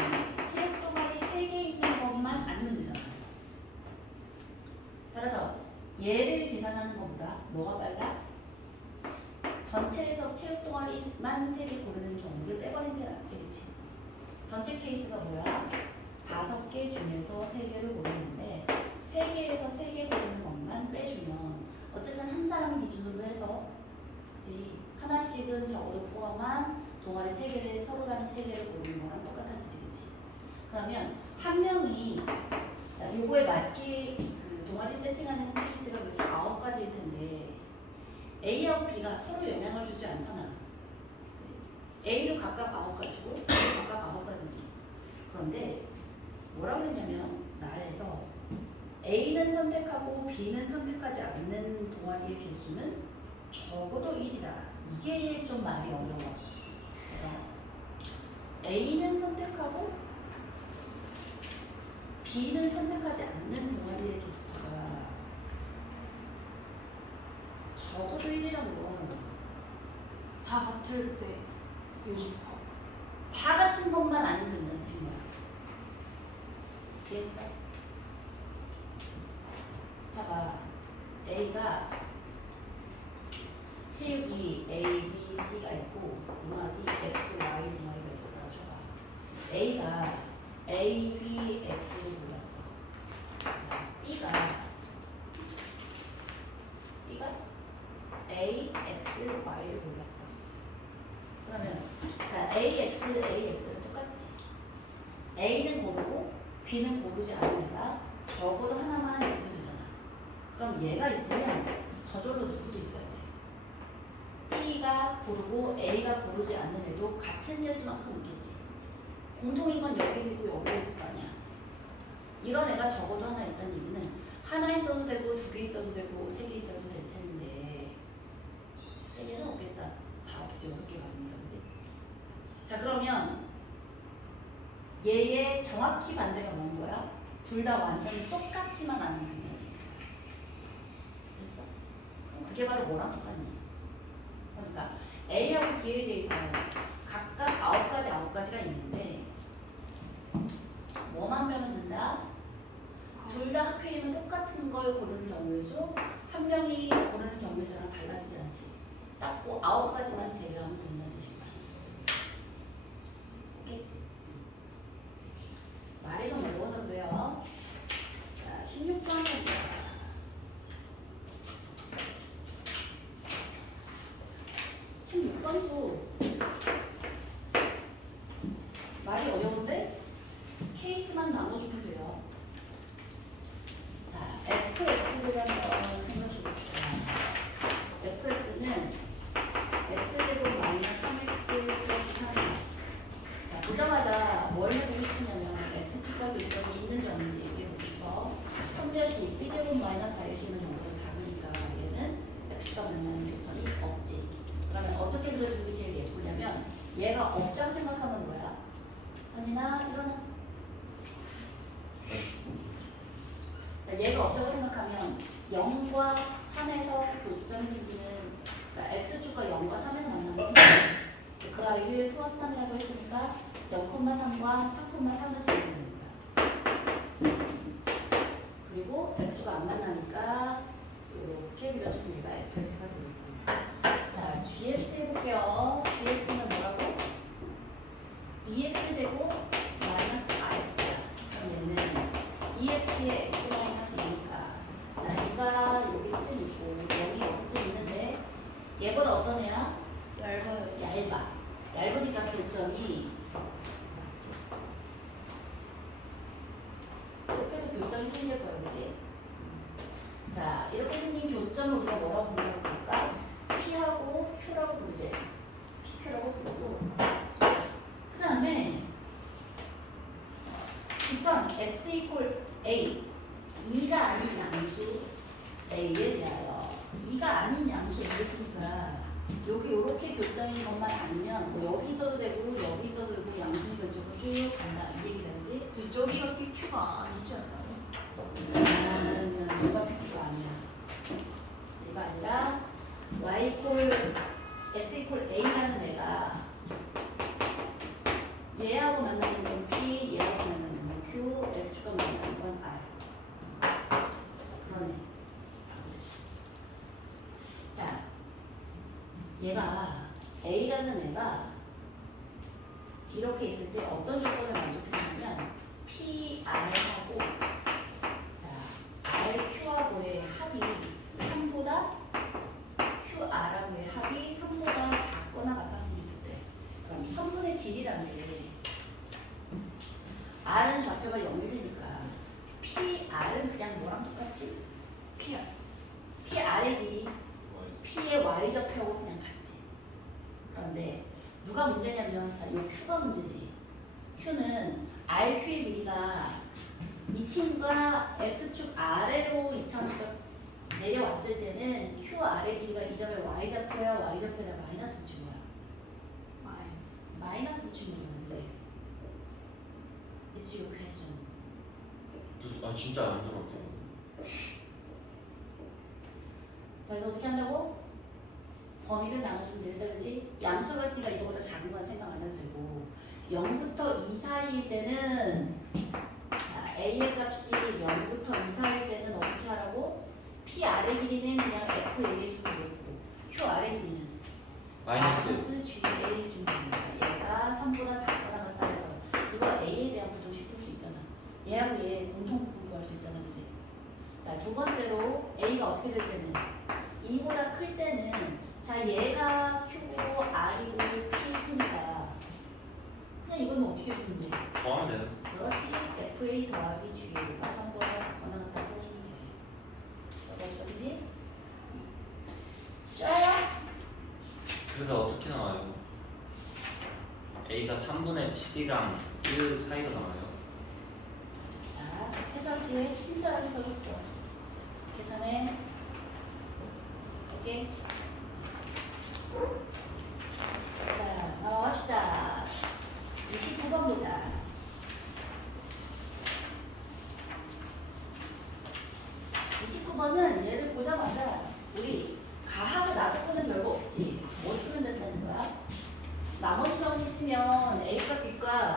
체육 동아리 3개 있는 것만 아니면 되잖아. 따라서 얘를 계산하는 것보다 뭐가 빨라? 전체에서 체육 동아리만 3개 고르는 경우를 빼버리는 게 낫지, 그치? 전체 케이스가 뭐야? 5개 중에서 3개를 고르는데 3개에서 3개 고르는 것만 빼주면 어쨌든 한 사람 기준으로 해서 그치? 하나씩은 적어도 포함한 동아리 3개를 서로 다른 3개를 고르는 거랑 똑같아지지, 그치? 그러면 한 명이 자, 요거에 맞게 그 동아리 세팅하는 케이스가 그래서 9가지일 텐데 A하고 B가 서로 영향을 주지 않잖아. 그치? A도 각각 9가지고 각각 9가지지. 그런데 뭐라고 했냐면 나에서 A는 선택하고 B는 선택하지 않는 동아리의 개수는 적어도 1이다. 이게 좀 말이 어려워. A는 선택하고 B는 선택하지 않는 동아리의 개수가 적어도 1이라는 건 다 같을 때 요즘 다 같은 것만 아니면 된다는 거야. 이해했어? 자, 봐. A가 체육이 A, B, C가 있고 음악이 X, Y 동아리가 있어. 따라줘봐. A가 A, B, X를 골랐어. 자, B가 A, X, Y를 골랐어. 그러면 자, A, X, A, X는 똑같지. A는 고르고 B는 고르지 않은 애가 적어도 하나만 있으면 되잖아. 그럼 얘가 있으면 저절로 누구도 있어야 돼. B가 고르고 A가 고르지 않는 애도 같은 재수만큼 있겠지. 공통인 건 여기도 있고 여기도 있을 거 아니야. 이런 애가 적어도 하나 있다는 얘기는 하나 있어도 되고 2개 있어도 되고 3개 있어도 될 텐데 3개는 없겠다. 다 없이 6개가 아닌 거지. 자, 그러면 얘의 정확히 반대가 뭔 거야? 둘 다 완전히 똑같지만 않은 거야. 됐어? 그럼 그게 바로 뭐랑 똑같니? 그러니까 A하고 B에 대해서 각각 9가지가 있는데 뭐만 배우면 된다? 둘 다 하필이면 똑같은 걸 고르는 경우의 수, 한 명이 고르는 경우의 수랑 달라지지 않지. 딱 9가지만 제외하면 된다는 뜻입니다. 오케이? 말이 좀 어려워서 그래요. 자, 16번입니다. 16번도 말이 어려운데 케이스만 나눠주면 돼요. 자, fx를 한번 생각해 봅시다. fx는 x제곱 마이너스 3x 플러스 3. 자, 보자마자 뭘 해보고 싶으냐면 x축과 교점이 있는지 없는지 얘기해보고 싶어. 선별시 b제곱 마이너스 4x는 정보가 작으니까 얘는 x축과 만나는 교점이 없지. 그러면 어떻게 들어주는 게 제일 예쁘냐면 얘가 없다고 생각하면 뭐야? 아니나 일어나. 자, 얘가 없다고 생각하면 0과 3에서 교점이 생기는, 그러니까 x축과 0과 3에서 만나는 그 아래 효율 플러스 3이라고 했으니까 0,3과 4,3을 제곱하는 거야. 그리고 x축과 안 만나니까 이렇게 그려주면 얘가 fx가 되겠고. 자, gx 해볼게요. gx는 뭐라고? 2x제곱 마이너스 4x야. 그럼 얘는 2x에 x 마이너스 2니까 자, 얘가 여기쯤 있고 여기 여기쯤 있는데 얘보다 어떤 애야? 얇아요. 얇아. 얇으니까 교점이 이렇게 해서 교점이 생길 거야, 그치? 자, 이렇게 생긴 교점을 우리가 뭐라고 부르고 할까? P하고 Q라고 부르지. PQ라고 부르고 그 다음에 직선 x 이퀄 a 2가 아닌 양수 a에 대하여 2가 아닌 양수 그랬으니까 여기 이렇게 교점인 것만 아니면 뭐 여기 있어도 되고 여기 있어도 되고 양수니까 이쪽으로 쭉 간다 이 얘기를 하지. 이쪽이가 PQ가 아니지 않나요? 누가 PQ가 아니야. 얘가 아니라 y 이퀄 x 이퀄 a라는 애가 얘하고 만나는 건 P, 얘하고 만나는 건 Q, x축과 만나는 건 R. 그러네. 자, 얘가 A라는 애가 이렇게 있을 때 어떤 조건을 만족해주냐면 PR하고 자, RQ하고의 합이 3보다 QR하고의 합이 3보다 작거나 같았으면 좋대. 그럼 3분의 길이라는 게 R은 좌표가 0이 되니까 PR은 그냥 뭐랑 똑같지? PR의 길이 P의 Y좌표하고 그냥 같지. 그런데 누가 문제냐면 자, 요 Q가 문제지. Q는 RQ의 길이가 이 친구가 X축 아래로 이 친구가 내려왔을 때는 QR의 길이가 이 점의 Y좌표야 Y좌표에다 마이너스 붙인 거야. 마이너스 붙인 거야. It's your question. 아 진짜 안 좋은데. 자, 그래서 어떻게 한다고? 범위를 나눠주면 된다, 그지? 양수가 있으니까 이거보다 작은 건 생각 안 해도 되고 0부터 2 사이일 때는 자, A의 값이 0부터 2 사이일 때는 어떻게 하라고? P 아래 길이는 그냥 FA에 주면 되고 Q 아래 길이는 마이너스 GA에 주면 됩니다. 얘가 3보다 작거나 같다 해서 이거 A에 대한 부정식 풀 수 있잖아. 얘하고 얘 공통부분 구할 수 있잖아, 그치? 자, 두 번째로 A가 어떻게 될 때는 2보다 클 때는 자, 얘가 Q고 R이고 P니까 그냥 이거는 어떻게 주면 돼? 더하면 돼요. 그렇지. FA 더하기 GA가 3보다 작거나 같다 풀어주면 돼. 어렵죠, 그치? 쫙! 그래서 어떻게 나와요? A가 3분의 7이랑 1 사이로 나와요. 자, 해설지에 친절하게 써줬어. 계산해. 오케이. 자, 넘어갑시다. 29번 보자. 29번은 얘를 보자마자 우리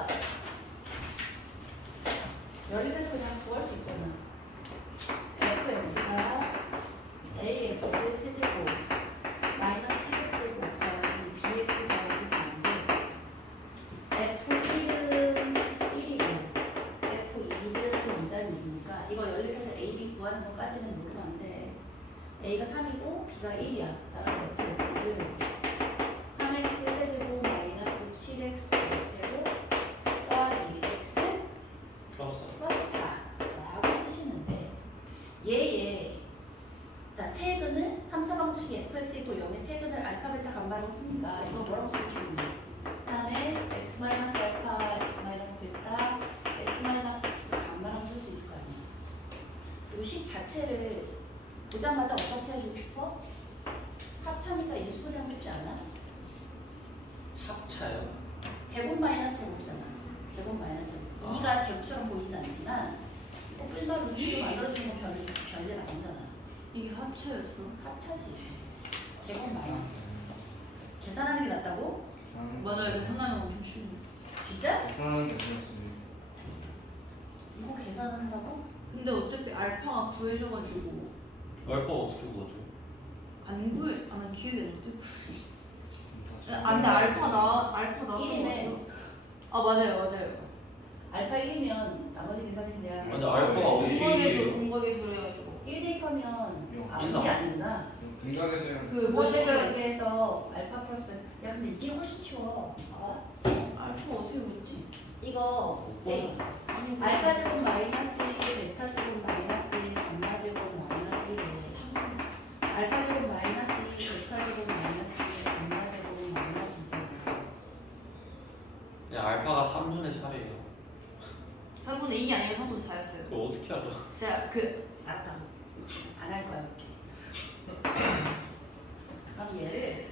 그러니까 연립해서 그냥 구할 수 있잖아. fx가 ax 세제곱 마이너스 10x 곱하기 bx 더하기 4인데 f1은 1이고 f2는 2라는 얘기니까 이거 연립해서 a, b 구하는 것까지는 모르면 안 돼. a가 3이고 b가 1이야. 따라서 fx를 3x 세제곱 마이너스 7x 제곱 더하기 x 플러스 플러스 4라고 쓰시는데 얘의 자 세근을 3차 방정식 fx 이고 0의 세근을 알파 베타 감마라고 씁니다. 이거 뭐라고 써주시면 돼요? 3의 x 마이너스 알파 x 마이너스 베타 x 마이너스 감마라고 쓸 수 있을 거 아니야. 이 식 자체를 보자마자 어떻게 해주고 싶어? 합차니까 이제 수분이랑 쉽지 않아? 합차요? 제곱 마이너스 제곱이잖아. 제곱 마이너스 제곱. 2가 제곱처럼 보이진 않지만 뿔마 루트로 만들어주는 건 별일 아니잖아. 이게 합체였어. 합차지. 제곱 마이너스. 계산하는 게 낫다고? 맞아요. 계산하면 엄청 쉬워. 진짜? 계산하는 게 아니었습니다. 이거 계산한다고? 근데 어차피 알파가 구해줘가지고 알파 어떻게 구하죠? 안 구해. 난 기억이 안 나. 근데 알파 나왔던 거 1이네. 같아요. 아 맞아요. 알파 1이면 나머지 계산이 그냥 근데 알파가 어디 공과계술 해가지고. 1 대입하면 아, 일 1이 나와. 아니구나. 근각에서 그 모시가 모시가 그래서 알파 플러스 베타. 야 근데 이게 훨씬 쉬워. 아, 알파 어떻게 구했지? 이거 A 아니 알파 제곱 마이너스 1, 베타 제곱 마이너스 1, 감마 제곱 마이너스 1, 알파 제곱 마이너스 2, 베타 제곱 마이너스 1, 감마 제곱 마이너스 2. 그냥 알파가 3분의 4예요. 3분의 2이 아니라 3분의 4였어요. 그걸 어떻게 알아? 제가 알았다. 안 할 거야 이렇게. 그럼 얘를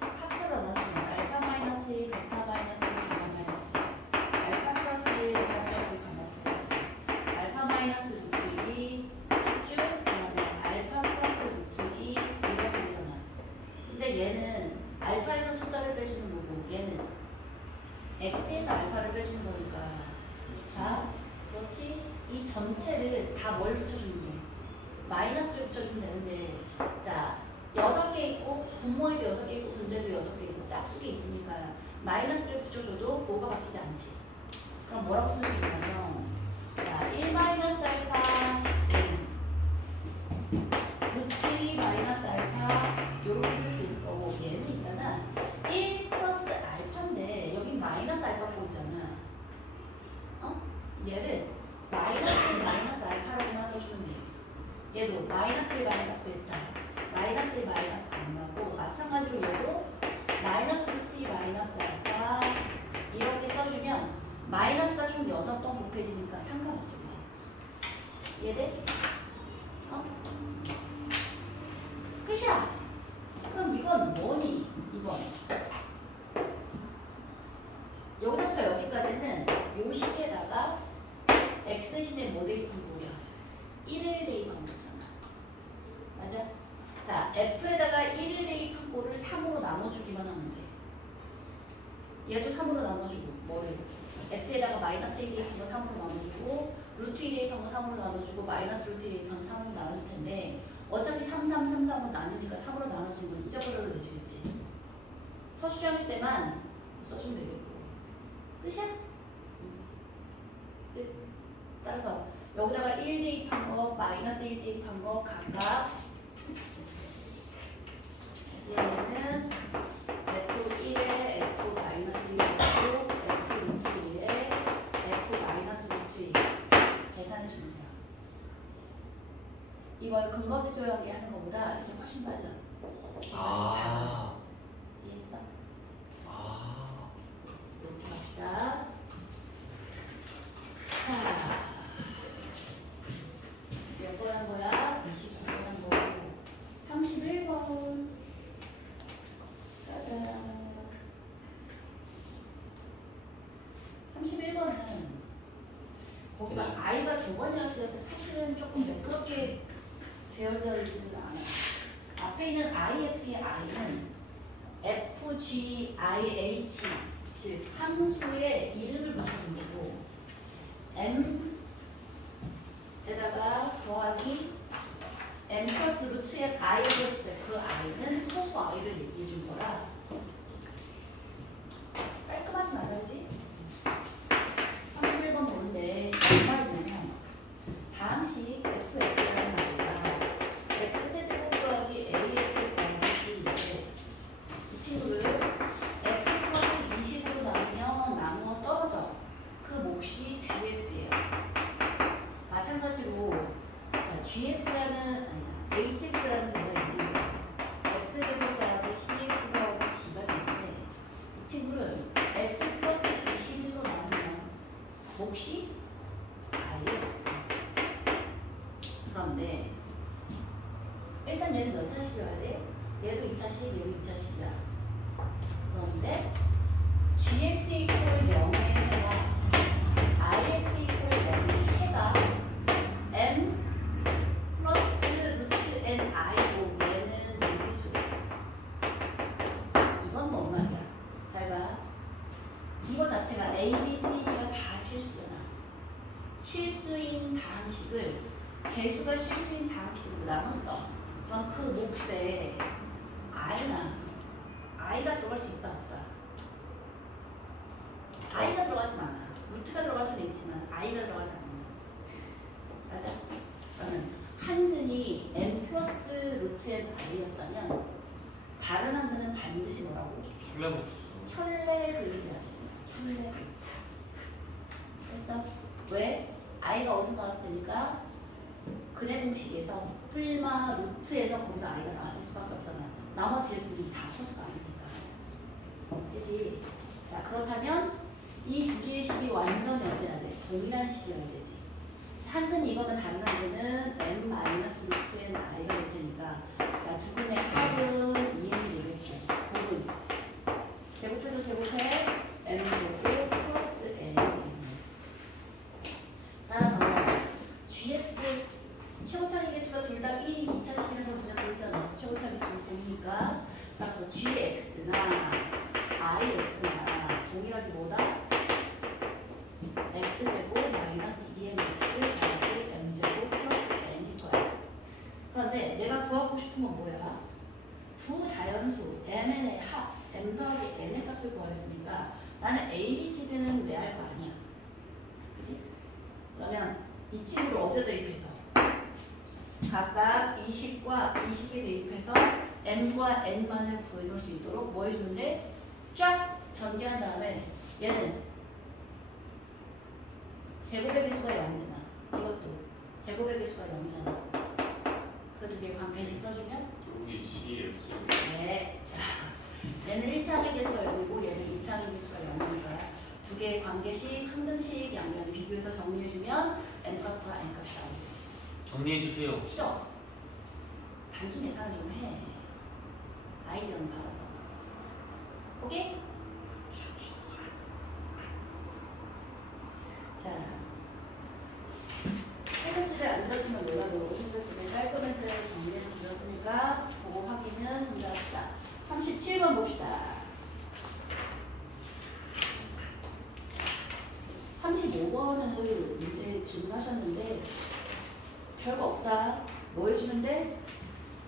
합쳐서 넣어주면 알파 마이너스 1, 베타 마이너스 1, 감마 마이너스 1, 알파 플러스 1, 베타 플러스 1, 감마 플러스 1, 알파 마이너스 루트 2 쭉 그다음에 알파 플러스 루트 2 이렇게 되잖아. 근데 얘는 알파에서 숫자를 빼주는 거고 얘는 x에서 알파를 빼주는 거니까 자 그렇지 이 전체를 다 뭘 붙여주면 돼? 마이너스를 붙여주면 되는데 자 6개 있고 분모에도 6개 있고 분제도 6개 있어 짝수게 있으니까 마이너스를 붙여줘도 부호가 바뀌지 않지. 그럼 뭐라고 쓸 수 있냐면 자 1 마이너스 알파 루트 2 마이너스 알파 요렇게 쓸 수 있을 거고 얘는 있잖아 1 플러스 알파인데 여기 마이너스 알파 보이잖아. 어? 얘를 마이너스 알파라고만 써주면 돼. 얘도 마이너스 1 마이너스 베타 마이너스 1 마이너스 감마고 마찬가지로 얘도 마이너스 루트 2 마이너스 알파 이렇게 써주면 마이너스가 총 6번 곱해지니까 상관없지 그치? 이해돼? 어? 끝이야. 그럼 이건 뭐니? 이건 여기서부터 여기까지는 요 식에다가 x 대신에 뭐 대입한 거야? 1을 대입한 거잖아. 맞아? 자, f에다가 1을 대입한 거를 3으로 나눠주기만 하면 돼. 얘도 3으로 나눠주고 뭐를? x에다가 마이너스 1 대입한 거 3으로 나눠주고 루트 1 대입한 거 3으로 나눠주고 마이너스 루트 1 대입한 거 3으로 나눠줄 텐데 어차피 3, 3, 3, 3은 나누니까 3으로 나눠진 건 잊어버려도 되지 그치? 서술형일 때만 써주면 되겠고 끝이야? 끝. 따라서 여기다가 1 대입한 거, 마이너스 1 대입한 거 각각 얘는 F1에 F 마이너스 1 F, F 루트 2에 F 마이너스 루트 2 계산해 주면 돼요. 이걸 근거기술하게 하는 것보다 이게 훨씬 빨라. 계산이 작아. 이해했어? 이렇게 합시다. 자, 몇 번 한 거야? 29번 한 거고 31번 짜잔 31번은 거기 막 i가 2번이라 쓰여서 사실은 조금 매끄럽게 되어져 있지는 않아. 앞에 있는 ix의 i는 f, g, i, h 즉 함수의 이름을 붙여준 거고 m에다가 더하기 m 플러스 루트의 i를 했을 때 그 i는 소수 i를 얘기해 준 거라 깔끔하진 않았지? 31번 보는데 무슨 말이냐면 다항식 fx라는 말이야 x세제곱 더하기 ax을 더하기 b인데 이 친구를 x 플러스 20으로 나누면 나누어 떨어져 그 몫이 gx예요. 마찬가지로 자, gx라는 아니야 hx라는 거가 있는데 x제곱 더하기 cx 더하기 d가 있는데 이 친구를 x 플러스 21로 나누면 몫이 i의 x. 그런데 일단 얘는 몇 차식이어야 돼? 얘도 2차식, 얘도 2차식이야. 그런데 gx 이퀄 0의 해가 ix 이퀄 0의 해가 m 플러스 루트 n i고 얘는 무리수야. 이건 뭔 말이야? 잘 봐. 이거 자체가 a, b, c, d가 다 실수잖아. 실수인 다항식을 배수가 실수인 다항식으로 나눴어. 그럼 그 몫에 i가 들어갈 수 있다 없다? i가 들어가진 않아. 루트가 들어갈 수는 있지만 i가 들어가지 않는다. 맞아? 그러면 한근이 m 플러스 루트 n i였다면 다른 한근은 반드시 뭐라고? 설레복수. 혈내 그립이야 돼. 혈내 그립. 됐어? 왜? i가 어디서 나왔을 테니까 근해 공식에서 플마 루트에서 거기서 i가 나왔을 수밖에 없잖아. 나머지 개수들이 다 허수가 아니니까. 그치? 자, 그렇다면 이 두 개의 식이 완전히 어때야 돼? 동일한 식이어야 되지. 한근 이거는 다른 한근은 m 마이너스 루트 n i가 될 테니까 자, 두 근의 합은 2n이 되겠죠. 곱은 제곱해서 제곱해 m 제곱 플러스 n. 따라서 gx 최고차기 개수가 둘 다 1인 2차식이라는 걸 그냥 보이잖아. 최고차기 개수를 보이니까 따라서 gx나 ix나 동일하게 뭐다? x제곱 마이너스 2mx 더하기 m제곱 플러스 n이 돼요. 그런데 내가 구하고 싶은 건 뭐야? 두 자연수 mn의 합 m 더하기 n의 값을 구하랬으니까 나는 a, b, c, d는 내 알 거 아니야. 그치? 그러면 이 친구를 어디다 대입해서 각각 20과 20에 대입해서 m과 n만을 구해놓을 수 있도록 뭐 해주는데 쫙 전개한 다음에 얘는 제곱의 개수가 0이잖아. 이것도 제곱의 개수가 0이잖아. 그 두 개 관계식 써주면 여기 CX. 네. 자, 얘는 1차 항의 개수가 0이고 얘는 2차 항의 개수가 0이니까 두 개의 관계식, 항등식, 양변 비교해서 정리해주면 n값과 n값이 나오고. 정리해주세요. 싫어. 단순 계산을 좀 해. 아이디어는 받았잖아. 오케이? 자, 해설지를 안 들었으면 몰라도 해설지를 깔끔하게 정리해서 들었으니까 그거 확인은 먼저 합시다. 37번 봅시다. 35번을 문제 질문하셨는데 별거 없다. 뭐 해주면 돼?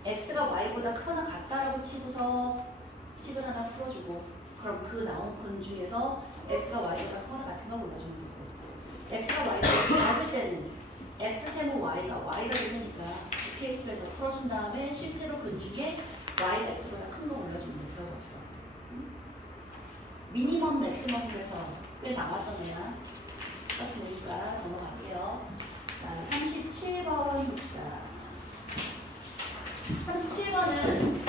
x가 y보다 크거나 같다라고 치고서 식을 하나 풀어주고 그럼 그 나온 근 중에서 x가 y보다 크거나 같은 거 골라주면 되고 x가 y보다 작을 때는 x 세모 y가 되니까 이렇게 식에서 풀어준 다음에 실제로 근 중에 y가 x보다 큰 거 골라주면 돼. 별거 없어. 응? 미니멈 맥시멈 그래서 꽤 나왔던 애야. 딱 보니까 넘어갈게요. 자, 37번 봅시다. 37번은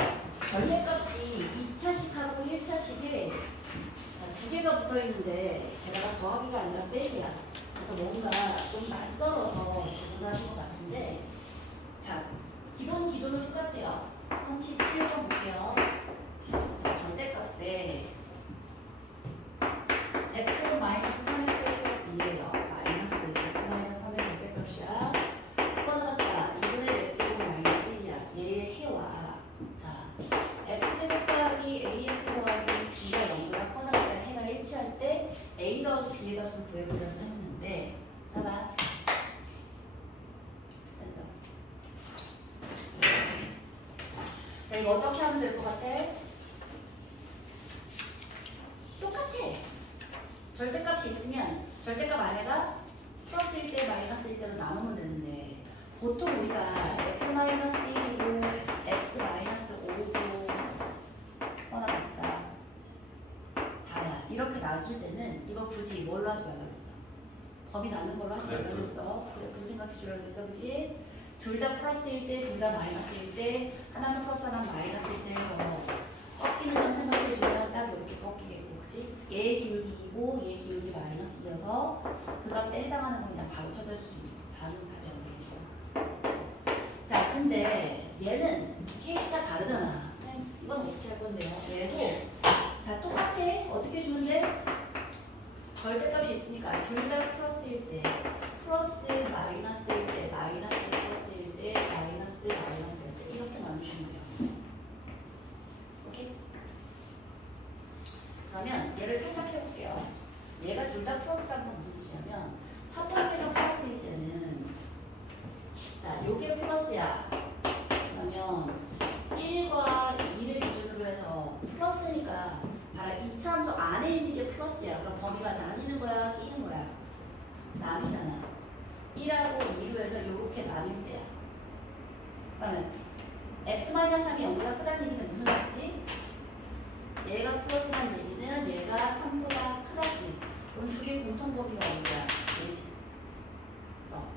전개값이 2차식하고 1차식에 두 개가 붙어 있는데 게다가 더하기가 아니라 빼기야. 그래서 뭔가 좀 낯설어서 질문하신 것 같은데 자, 기본 기조는 똑같대요. 37번 볼게요. 자, 절대값에 x제곱 마이너스 3x 플러스 2예요. 마이너스 x 마이너스 3의 절대값이야. 뻗어갔다 2분의 x제곱 마이너스 1이야. 얘의 해와 자 x제곱 더하기 ax 더하기 b가 0보다 커나가다 해가 1치야 구해보려고 했는데 봐봐. 스탠드. 자, 이거 어떻게 하면 될 것 같아? 똑같아. 절대값이 있으면 절대값 안에가 플러스일 때 마이너스일 때로 나누면 되는데 보통 우리가 x-1이고 x-5도 하나 같다 4야 이렇게 나눠줄 때는 이거 굳이 뭘로 하지 말라고 했어? 범위 나눈 걸로 하지 말라고 했어. 그래, 그 생각해 주라고 했어, 그치? 둘 다 플러스일 때, 둘 다 마이너스일 때, 하나는 플러스, 하나는 마이너스일 때 해서 꺾이는 점 생각해 주면 딱 이렇게 꺾이겠고, 그치? 얘의 기울기 2고 얘의 기울기 마이너스여서 그 값에 해당하는 건 그냥 바로 찾아주시면 4는 답이 되겠고. 자, 근데 얘는 케이스가 다르잖아. 선생님, 이건 어떻게 할 건데요? 얘도 자, 똑같아. 어떻게 주면 돼? 절대값이 있으니까 둘 다 플러스일 때, 플러스 마이너스일 때, 마이너스 플러스일 때, 마이너스일 때 이렇게 나누시면 돼요. 오케이? 그러면 얘를 살짝 해볼게요. 얘가 둘 다 플러스라는 건 무슨 뜻이냐면 첫 번째가 플러스일 때는 자, 요게 플러스야. 그러면 1과 2를 기준으로 해서 플러스니까 봐라, 이차함수 안에 있는 게 플러스야. 그럼 범위가 나뉘는 거야, 끼는 거야? 나뉘잖아. 1하고 2로 해서 이렇게 나뉘면 돼요. 그러면 x-3이 0보다 크다는 얘기는 무슨 뜻이지? 얘가 플러스란 얘기는 얘가 3보다 크다지. 그럼 두 개의 공통 범위가 어디야? 얘지. 그래서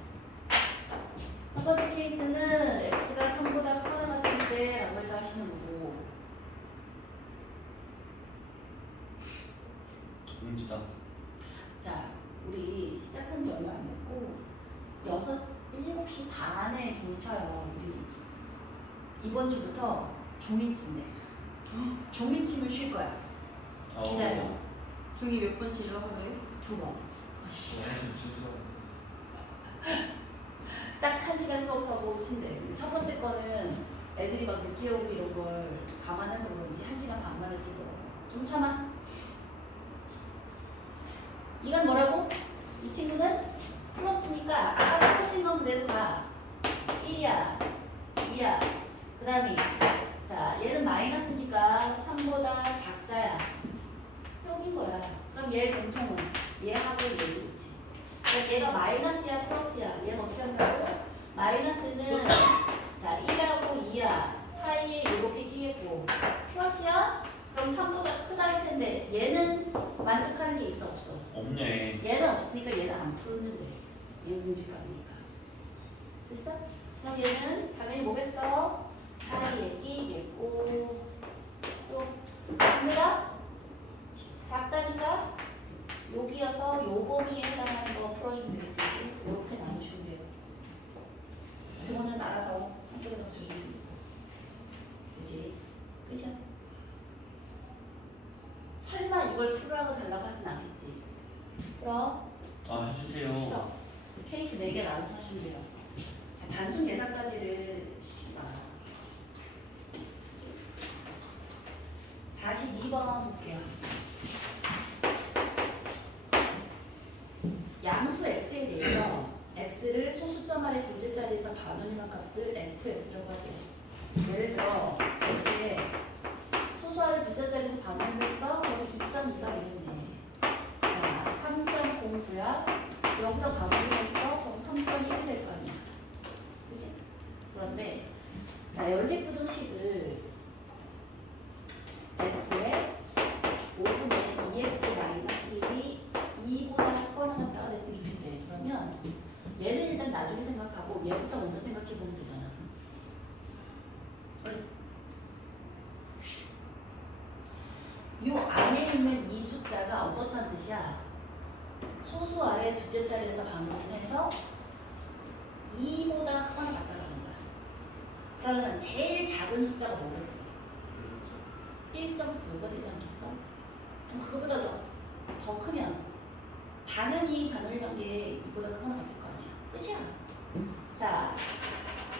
첫 번째 케이스는 x가 3보다 크거나 같을 때 라고 해서 하시는 거고, 공지다. 자, 우리 시작한 지 얼마 안 됐고 7시 반에 종이 쳐요. 우리 이번 주부터 종이 친대. 종이 치면 쉴 거야. 기다려. 종이 몇 번 치죠 하루에? 2번. 진짜. 딱 1시간 수업하고 친대. 첫 번째 거는 애들이 막 늦게 오고 이런 걸 감안해서 그런지 1시간 반 만에 치더라고. 좀 참아. 이건 뭐라고? 이 친구는 플러스니까 아까 플러스인 건 그대로 가. 1이야, 2야. 그 다음에 자, 얘는 마이너스니까 3보다 작다야. 여긴 거야. 그럼 얘 공통은 얘하고 얘지, 그치? 그러니까 얘가 마이너스야, 플러스야. 얘는 어떻게 한다고? 마이너스는 자, 1하고 2야. 사이에 이렇게 끼겠고. 플러스야? 그럼 3보다 크다 할 텐데 얘는 만족하는 게 있어, 없어? 없네. 얘는 없으니까 얘는 안 풀면 돼. 얘는 문제값이니까. 됐어? 그럼 얘는 당연히 뭐겠어? 사이에 끼겠고 또 큽니다. 작다니까 여기여서 요 범위에 해당하는 거 풀어주면 되겠지. 이렇게 나누시면 돼요. 그거는 알아서 한쪽에다 붙여주면 돼요. 그치? 끝이야. 설마 이걸 풀으라고 달라고 하진 않겠지. 그럼 아, 해주세요. 싫어. 케이스 4개 나눠서 하시면 돼요. 자, 단순 계산까지를 시키지 마라. 42번 볼게요. 양수 x에 대해서 x를 소수점 안에 둘째 자리에서 반원이란 값을 fx라고 하죠. 예를 들어 이렇게 소수 안에 둘째 자리에서 반원을 했어? 그러면 2.2가 되겠네. 자, 3.09야. 여기서 반원을 했어? 그럼 3.1이 될 거 아니야. 그치? 그런데 자, 연립부등식을 f에 5분의 2x-1이 2보다 크거나 같다가 됐으면 좋겠네. 그러면 얘는 일단 나중에 생각하고 얘부터 먼저 생각해보면 되잖아. 요 안에 있는 이 숫자가 어떻다는 뜻이야? 소수 아래 둘째 자리에서 반응해서 2보다 크거나 같다라는 거야. 그러면 제일 작은 숫자가 뭐겠어? 1.9가 되지 않겠어? 그럼 그거보다 더 크면 당연히 반올림한 게 이보다 크거나 같을 거 아니야. 끝이야. 자,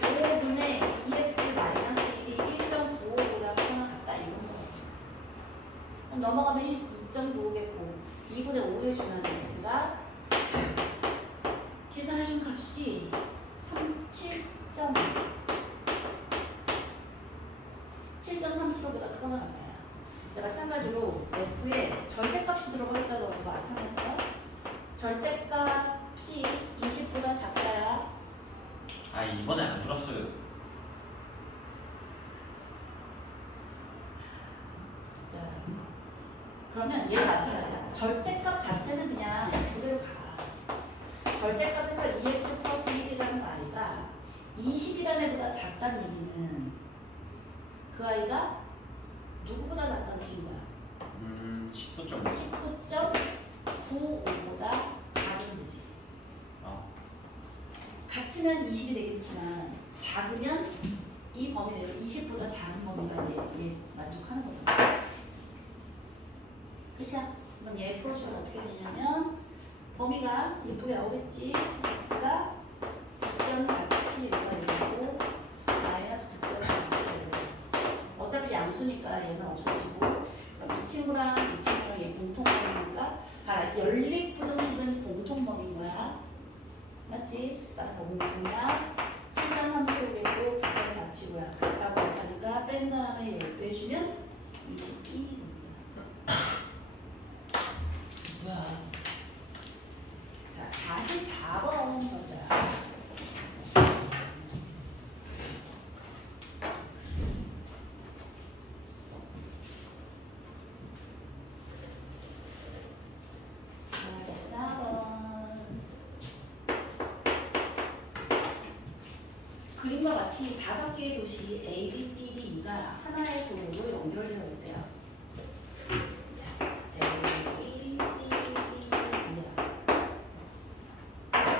5분의 2x-1이 1.95보다 크거나 같다 이런 거. 그럼 넘어가면 2.95겠고 2분의 5 해주면 x가 이번에 안 줄었어요. 자, 그러면 얘 마찬가지야. 절대값 자체는 그냥 그대로 가. 절대값에서 2x 플러스 1이라는 아이가 20이라는 애보다 작다는 얘기는 그 아이가 누구보다 작다는 뜻인 거야? 19점. 19.95보다 작은 거지. 같으면 20이 되겠지만 작으면 이 범위 내로 20보다 작은 범위가 얘 만족하는 거잖아. 끝이야. 그럼 얘 풀어주면 어떻게 되냐면 범위가 예쁘게 나오겠지. x가 9.47가 되고 마이너스 9.47가 되고 어차피 양수니까 얘는 없어지고 그럼 이 친구랑 얘 공통범위니까 연립부등식은 공통범위인 거야. 맞지? 따라서 공통이랑 7.37이고 9.47이야. 그렇다고 하니까 뺀 다음에 10배 해주면 21이 됩니다. 뭐야? 자, 44번 보자. 그림과 같이 5개의 도시 A, B, C, D, E가 하나의 도로로 연결되어 있대요. 자, A, B, C, D, E야.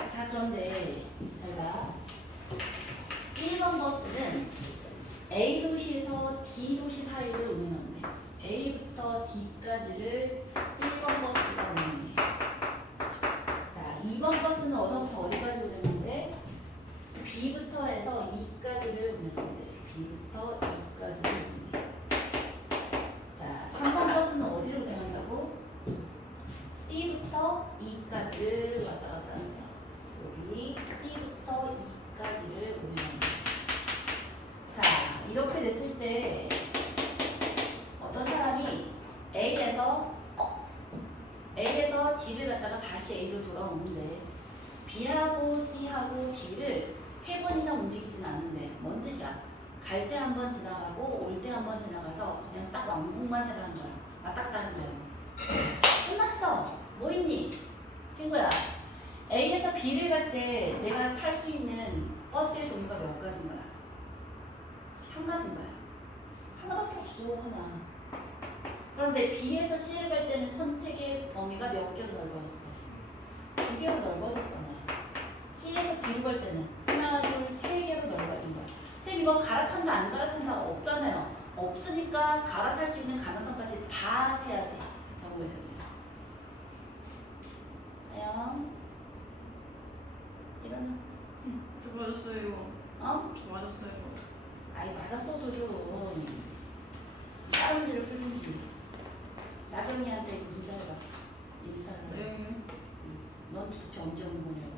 자, 그런데 잘 봐. 1번 버스는 A 도시에서 D 도시 사이를 운행한대. A부터 D까지를 1번 버스가 운행해. 자, 2번 버스는 어서부터 어디까지 운행하는데? B부터 해서 E까지를 운행한대. B부터 E까지를 운행해. 자, 3번 버스는 어디를 운행한다고? C부터 E까지를 왔다 갔다 한대요. 여기 C부터 E까지를 운행한다. 자, 이렇게 됐을 때 어떤 사람이 A에서 D를 갖다가 다시 A로 돌아오는데 B하고 C하고 D를 3번 이상 움직이진 않는데 뭔 뜻이야? 갈 때 한 번 지나가고 올 때 한 번 지나가서 그냥 딱 왕복만 해라는 거야. 왔다 갔다 하지 말고. 끝났어. 뭐 있니? 친구야. A에서 B를 갈 때 내가 탈 수 있는 버스의 종류가 몇 가지인 거야? 한 가지인 거야. 하나밖에 없어. 하나. 그런데 B에서 C를 갈 때는 선택의 범위가 몇 개로 넓어졌어? 2개로 넓어졌잖아. C에서 D로 갈 때는 하나, 둘, 3개로 넓어진 거야. 쌤 이거 갈아탄다 안 갈아탄다 없잖아요. 없으니까 갈아탈 수 있는 가능성까지 다 세야지. 연구에서 과연 이거는 저 맞았어요. 어? 저 맞았어요. 아이 맞았어도 좀 다른 문제를 풀든지. 나경이한테 문제 해봐. 인스타그램. 네. 넌 도대체 언제 오는 거냐고.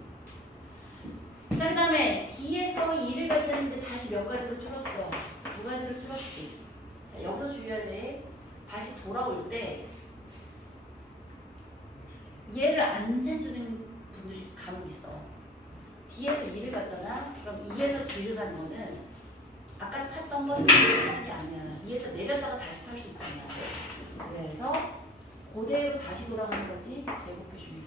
자, 그 다음에 D에서 2를 갈 때는 이제 다시 몇 가지로 줄었어? 2가지로 줄었지. 자, 여기서 줄여야 돼. 다시 돌아올 때 얘를 안 세주는 분들이 간혹 있어. D에서 2를 갔잖아. 그럼 2에서 D를 가는 거는 아까 탔던 버스를 타는 게 아니야. 2에서 내렸다가 다시 탈 수 있잖아. 그래서 그대로 다시 돌아가는 거지. 제곱해 주면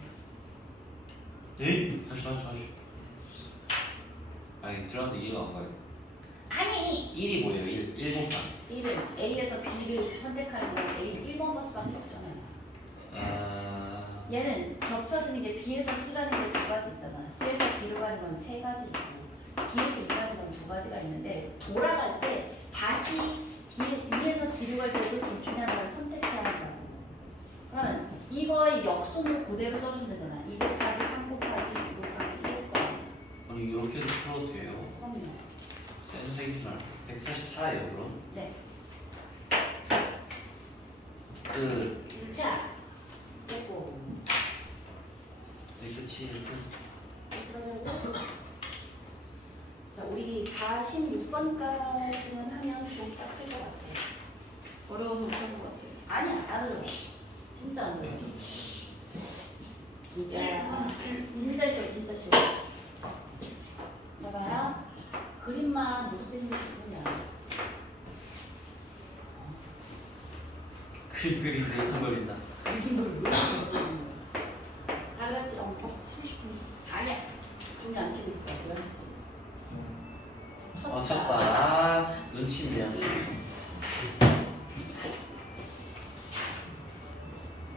돼. 네? 다시. 아니 들었는데 이해가 안 가요. 아니! 1이 뭐예요? 1 곱하기. 1은 A에서 B를 선택하는 건 A 1번 버스밖에 없잖아요. 얘는 겹쳐지는 게 B에서 C 가는 게 2가지 있잖아. C에서 D로 가는 건 3가지 있고 D에서 E 가는 건 2가지가 있는데 돌아갈 때 다시 E에서 D로 갈 때도 둘 중에 하나를 선택해야 한다고. 그러면 이거의 역순을 그대로 써주면 되잖아. 2 곱하기 3 곱하기 2 곱하기 1 곱하기. 아니 이렇게도 풀어도 돼요? 그럼요. 센스 기준 144예요 그럼? 네. 자, 됐고. 네 끝이 이렇게. 자, 우리 46번까지는 하면 좀 빡칠 것 같아. 어려워서 못한 것 같아요. 아니야, 안 어려워. 진짜 안 어려워. 진짜 쉬워, 진짜 쉬워. 자, 봐요. 그림 그리는데 한 걸린다. 이걸 왜 알았지? 30분 아니야. 종이 안 치고 있어. 왜 안 치지? 쳤다. 아, 눈치인데 역시.